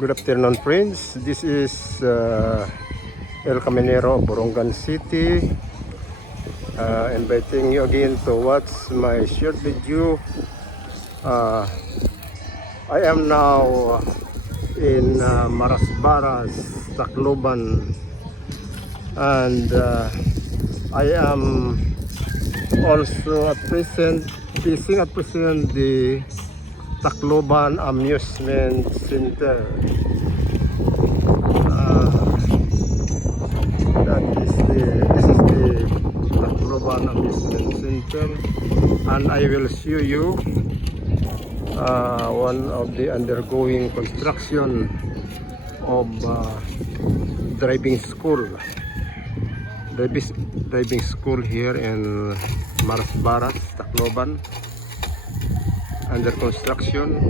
Good afternoon, friends. This is El Caminero, Borongan City. Inviting you again to watch my short video. I am now in Marasbaras, Tacloban, and I am also facing at present the Tacloban Amusement Center. This is the Tacloban Amusement Center, and I will show you one of the undergoing construction of driving school here in Marasbaras, Tacloban. Under construction,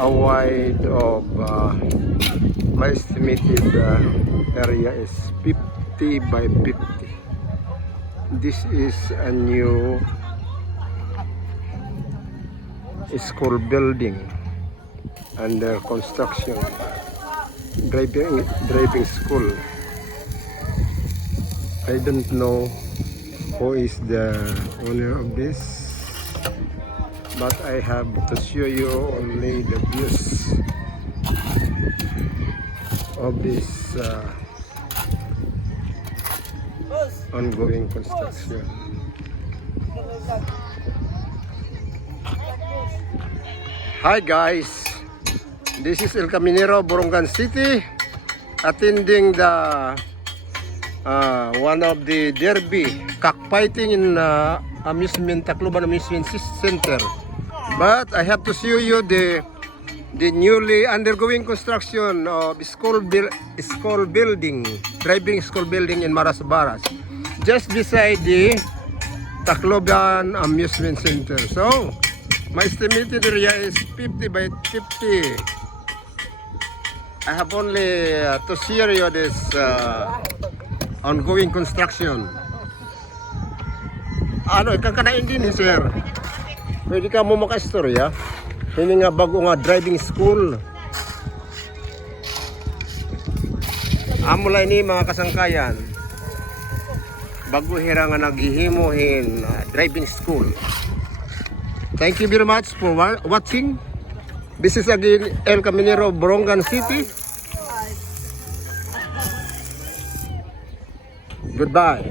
a wide of my estimated area is 50 by 50. This is a new school building under construction, driving school. I don't know who is the owner of this, but I have to show you only the views of this ongoing construction. Hi guys, this is El Caminero, Borongan City, attending the one of the derby cockfighting in Tacloban Amusement Center. But I have to show you the newly undergoing construction of driving school building in Marasbaras, just beside the Tacloban Amusement Center. So my estimated area is 50 by 50. I have only to share you this ongoing construction. Ano, ikakanain din sir. Pwede ka mo maka-istorya. Hindi nga bago nga driving school. Amula ini mga kasangkayan. Bago hira nga naghihimuhin driving school. Thank you very much for watching. This is again El Caminero, Borongan City. Goodbye.